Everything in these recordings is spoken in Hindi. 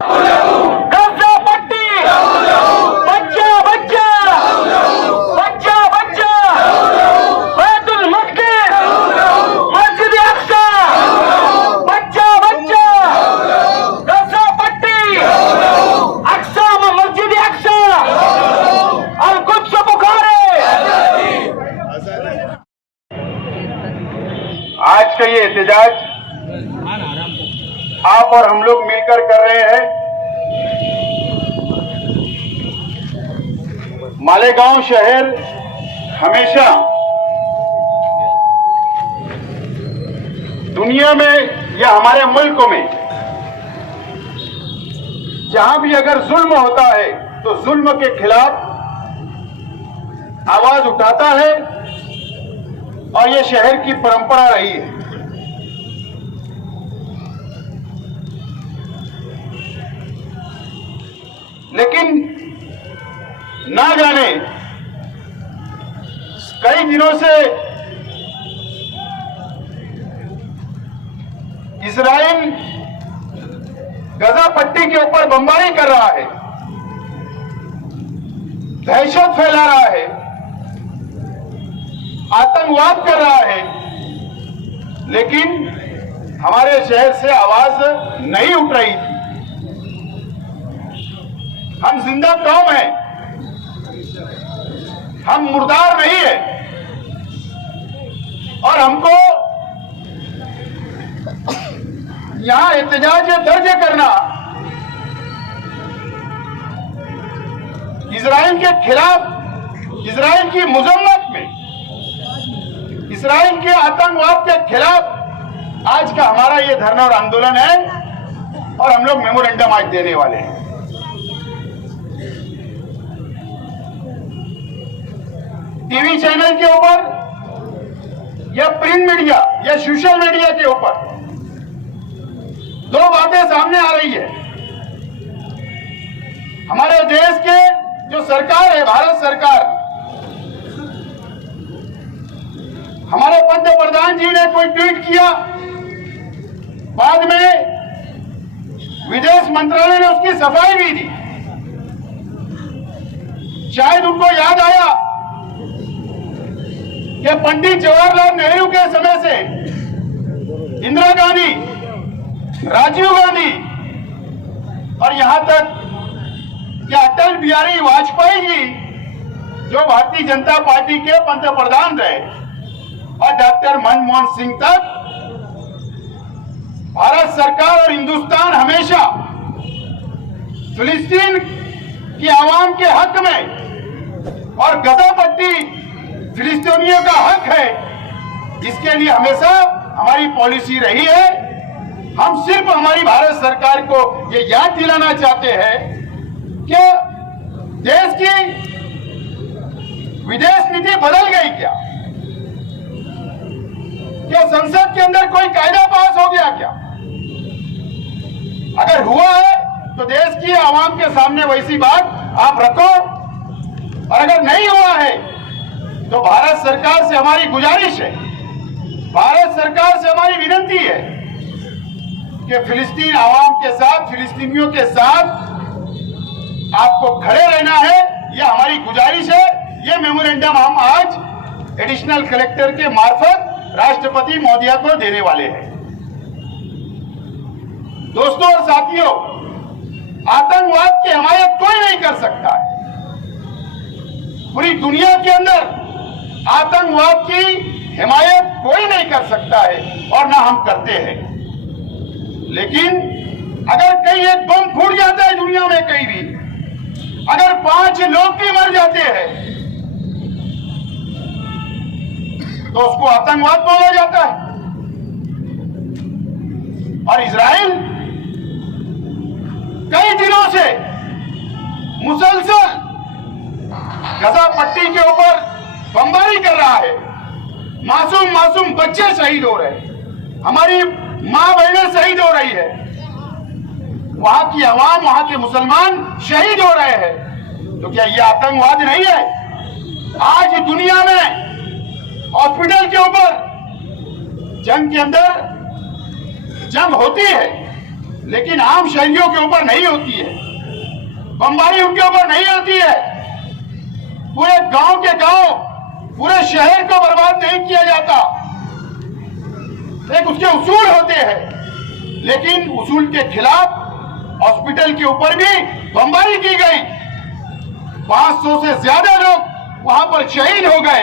गाजा पट्टी बच्चा बच्चा बच्चा बच्चा बैतुल मक्के मस्जिद अक्सा बच्चा बच्चा गाजा पट्टी अक्सा मस्जिद अक्सा अल कुद्स पुकारे। आज का ये एहतजाज आप और हम लोग मिलकर कर रहे हैं। मालेगांव शहर हमेशा दुनिया में या हमारे मुल्क में जहां भी अगर जुल्म होता है तो जुल्म के खिलाफ आवाज उठाता है और ये शहर की परंपरा रही है। लेकिन ना जाने कई दिनों से इजराइल गजा पट्टी के ऊपर बमबारी कर रहा है, दहशत फैला रहा है, आतंकवाद कर रहा है, लेकिन हमारे शहर से आवाज नहीं उठ रही थी। हम जिंदा कौम हैं, हम मुर्दार नहीं है और हमको यहां एहतजाज दर्ज करना इजराइल के खिलाफ, इजराइल की मजम्मत में, इजराइल के आतंकवाद के खिलाफ आज का हमारा ये धरना और आंदोलन है और हम लोग मेमोरेंडम आज देने वाले हैं। टीवी चैनल के ऊपर या प्रिंट मीडिया या सोशल मीडिया के ऊपर दो बातें सामने आ रही है। हमारे देश के जो सरकार है, भारत सरकार, हमारे पंतप्रधान जी ने कोई ट्वीट किया, बाद में विदेश मंत्रालय ने उसकी सफाई भी दी। शायद उनको याद आया कि पंडित जवाहरलाल नेहरू के समय से इंदिरा गांधी, राजीव गांधी और यहां तक कि अटल बिहारी वाजपेयी जी जो भारतीय जनता पार्टी के पंतप्रधान रहे और डॉक्टर मनमोहन सिंह तक भारत सरकार और हिंदुस्तान हमेशा फिलिस्तीन की आवाम के हक में और गजा पट्टी फिलिस्तीनियों का हक है, इसके लिए हमेशा हमारी पॉलिसी रही है। हम सिर्फ हमारी भारत सरकार को ये याद दिलाना चाहते हैं कि देश की विदेश नीति बदल गई क्या? क्या संसद के अंदर कोई कायदा पास हो गया क्या? अगर हुआ है तो देश की आवाम के सामने वैसी बात आप रखो, और अगर नहीं हुआ है तो भारत सरकार से हमारी गुजारिश है, भारत सरकार से हमारी विनती है कि फिलिस्तीन आवाम के साथ, फिलिस्तीनियों के साथ आपको खड़े रहना है। यह हमारी गुजारिश है। यह मेमोरेंडम हम आज एडिशनल कलेक्टर के मार्फत राष्ट्रपति महोदया को देने वाले हैं। दोस्तों और साथियों, आतंकवाद की हिमायत कोई नहीं कर सकता है। पूरी दुनिया के अंदर आतंकवाद की हिमायत कोई नहीं कर सकता है और ना हम करते हैं। लेकिन अगर कहीं एक बम फूट जाता है दुनिया में कहीं भी, अगर 5 लोग भी मर जाते हैं तो उसको आतंकवाद बोला जाता है। और इजराइल कई दिनों से मुसलसल गजा पट्टी के ऊपर बमबारी कर रहा है। मासूम मासूम बच्चे शहीद हो रहे हैं, हमारी मां बहनें शहीद हो रही है, वहां की आवाम, वहां के मुसलमान शहीद हो रहे हैं। तो क्या ये आतंकवाद नहीं है? आज दुनिया में हॉस्पिटल के ऊपर जंग के अंदर जंग होती है, लेकिन आम शहरियों के ऊपर नहीं होती है, बमबारी उनके ऊपर नहीं होती है। पूरे गांव के गांव, पूरे शहर को बर्बाद नहीं किया जाता। एक उसके उसूल होते हैं, लेकिन उसूल के खिलाफ हॉस्पिटल के ऊपर भी बमबारी की गई। 500 से ज्यादा लोग वहां पर शहीद हो गए।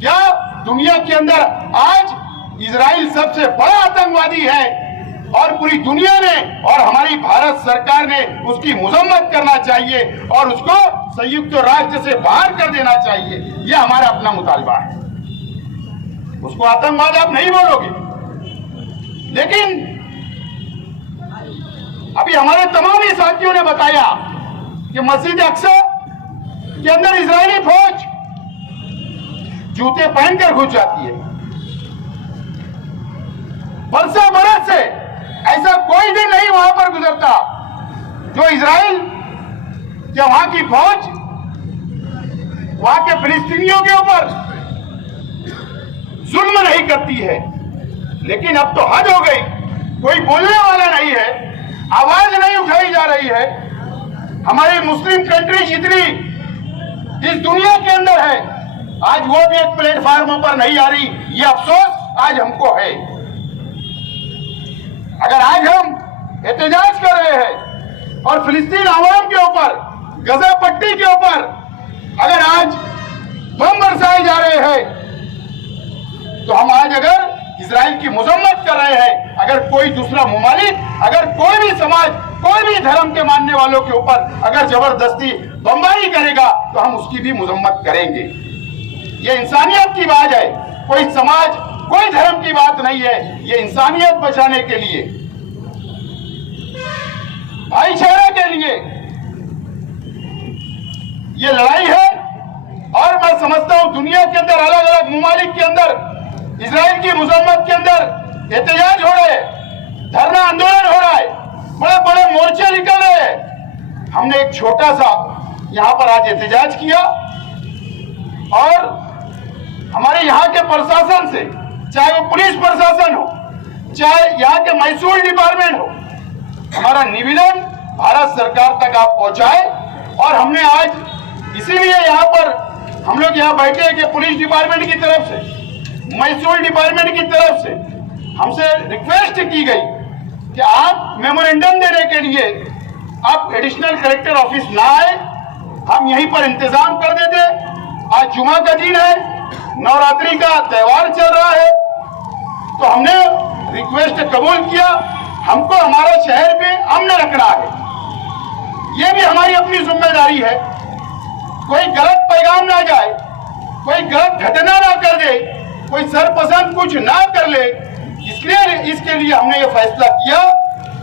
क्या दुनिया के अंदर आज इजराइल सबसे बड़ा आतंकवादी है और पूरी दुनिया ने और हमारी भारत सरकार ने उसकी मजम्मत करना चाहिए और उसको संयुक्त राष्ट्र से बाहर कर देना चाहिए। यह हमारा अपना मुतालबा है। उसको आतंकवाद आप नहीं बोलोगे, लेकिन अभी हमारे तमाम ही साथियों ने बताया कि मस्जिद अक्सा के अंदर इजरायली फौज जूते पहनकर घुस जाती है। बरसों बरस से ऐसा कोई दिन नहीं वहां पर गुजरता जो इजराइल या वहां की फौज वहां के फिलिस्तीनियों के ऊपर जुल्म नहीं करती है। लेकिन अब तो हद हो गई, कोई बोलने वाला नहीं है, आवाज नहीं उठाई जा रही है। हमारी मुस्लिम कंट्री जितनी इस दुनिया के अंदर है, आज वो भी एक प्लेटफॉर्म पर नहीं आ रही। ये अफसोस आज हमको है। अगर आज हम एहतजाज कर रहे हैं और फिलिस्तीन आवाम के ऊपर, गजा पट्टी के ऊपर अगर आज बम बरसाए जा रहे हैं, तो हम आज अगर इजराइल की मजम्मत कर रहे हैं, अगर कोई दूसरा मुमालिक, अगर कोई भी समाज, कोई भी धर्म के मानने वालों के ऊपर अगर जबरदस्ती बमबारी करेगा तो हम उसकी भी मजम्मत करेंगे। ये इंसानियत की बात है, कोई समाज, कोई धर्म की बात नहीं है। ये इंसानियत बचाने के लिए, भाईचारे के लिए ये लड़ाई है। और मैं समझता हूं दुनिया के अंदर अलग अलग मुमालिक के अंदर इजराइल की मजम्मत के अंदर एहतजाज हो रहे हैं, धरना आंदोलन हो रहा है, बड़े बड़े मोर्चे निकल रहे हैं। हमने एक छोटा सा यहां पर आज एहतजाज किया और हमारे यहाँ के प्रशासन से, चाहे वो पुलिस प्रशासन हो, चाहे यहाँ के महसूल डिपार्टमेंट हो, हमारा निवेदन भारत सरकार तक आप पहुंचाए। और हमने आज इसीलिए यहाँ पर हम लोग यहाँ बैठे हैं कि पुलिस डिपार्टमेंट की तरफ से, महसूल डिपार्टमेंट की तरफ से हमसे रिक्वेस्ट की गई कि आप मेमोरेंडम देने के लिए आप एडिशनल कलेक्टर ऑफिस ना आए, हम यहीं पर इंतजाम कर देते। आज जुमा का दिन है, नवरात्रि का त्योहार चल रहा है, तो हमने रिक्वेस्ट कबूल किया। हमको हमारा शहर में अमन रखना है, ये भी हमारी अपनी जिम्मेदारी है। कोई गलत पैगाम ना जाए, कोई गलत घटना ना कर दे, कोई सरपसंद कुछ ना कर ले। इसके लिए हमने ये फैसला किया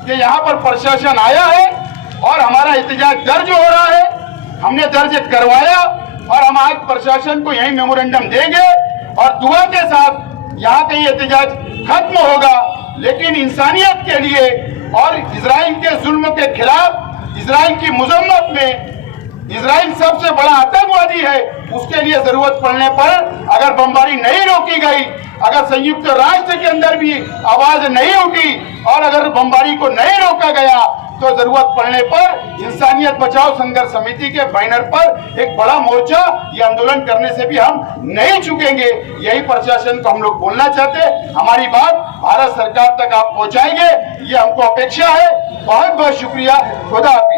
कि यहाँ पर प्रशासन आया है और हमारा एहतजाज दर्ज हो रहा है। हमने दर्ज करवाया और हम आज प्रशासन को यही मेमोरेंडम देंगे और दुआ के साथ यहाँ का ये एहतजाज खत्म होगा। लेकिन इंसानियत के लिए और इजराइल के जुल्म के खिलाफ, इजराइल की मजम्मत में, इजराइल सबसे बड़ा आतंकवादी है, उसके लिए जरूरत पड़ने पर अगर बमबारी नहीं रोकी गई, अगर संयुक्त राष्ट्र के अंदर भी आवाज नहीं उठी और अगर बमबारी को नहीं रोका गया, तो जरूरत पड़ने पर इंसानियत बचाओ संघर्ष समिति के बैनर पर एक बड़ा मोर्चा, ये आंदोलन करने से भी हम नहीं चुकेंगे। यही प्रशासन को हम लोग बोलना चाहते हैं। हमारी बात भारत सरकार तक आप पहुंचाएंगे, ये हमको अपेक्षा है। बहुत बहुत शुक्रिया। खुदा हाफिज।